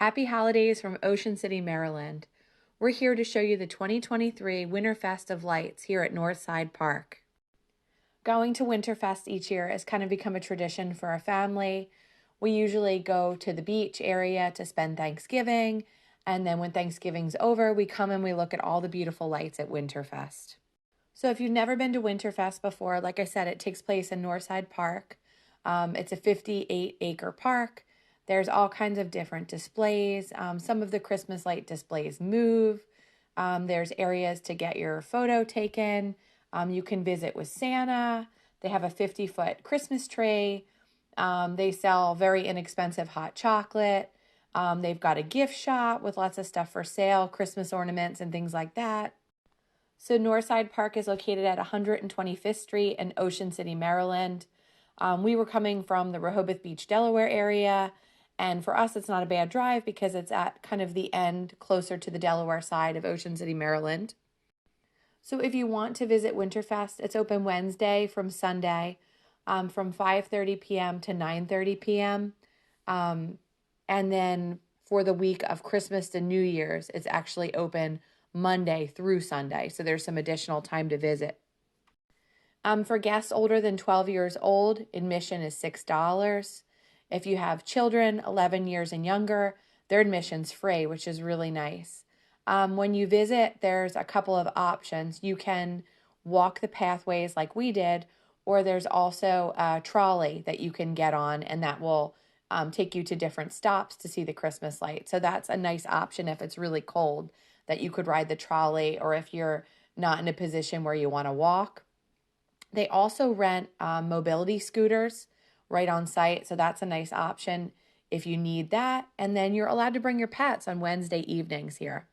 Happy holidays from Ocean City, Maryland. We're here to show you the 2023 Winterfest of Lights here at Northside Park. Going to Winterfest each year has kind of become a tradition for our family. We usually go to the beach area to spend Thanksgiving, and then when Thanksgiving's over, we come and we look at all the beautiful lights at Winterfest. So if you've never been to Winterfest before, like I said, it takes place in Northside Park. It's a 58-acre park. There's all kinds of different displays. Some of the Christmas light displays move. There's areas to get your photo taken. You can visit with Santa. They have a 50-foot Christmas tree. They sell very inexpensive hot chocolate. They've got a gift shop with lots of stuff for sale, Christmas ornaments and things like that. So Northside Park is located at 125th Street in Ocean City, Maryland. We were coming from the Rehoboth Beach, Delaware area, and for us, it's not a bad drive because it's at kind of the end, closer to the Delaware side of Ocean City, Maryland. So if you want to visit Winterfest, it's open Wednesday from Sunday, from 5:30 p.m. to 9:30 p.m. And then for the week of Christmas to New Year's, it's actually open Monday through Sunday. So there's some additional time to visit. For guests older than 12 years old, admission is $6. If you have children 11 years and younger, their admission's free, which is really nice. When you visit, there's a couple of options. You can walk the pathways like we did, or there's also a trolley that you can get on, and that will take you to different stops to see the Christmas light. So that's a nice option if it's really cold, that you could ride the trolley, or if you're not in a position where you want to walk. They also rent mobility scooters right on site, so that's a nice option if you need that. And then you're allowed to bring your pets on Wednesday evenings here.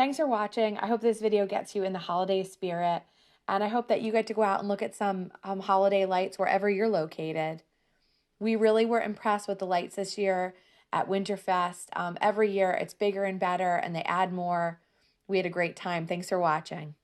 Thanks for watching. I hope this video gets you in the holiday spirit, and I hope that you get to go out and look at some holiday lights wherever you're located. We really were impressed with the lights this year at Winterfest. Every year it's bigger and better, and they add more. We had a great time. Thanks for watching.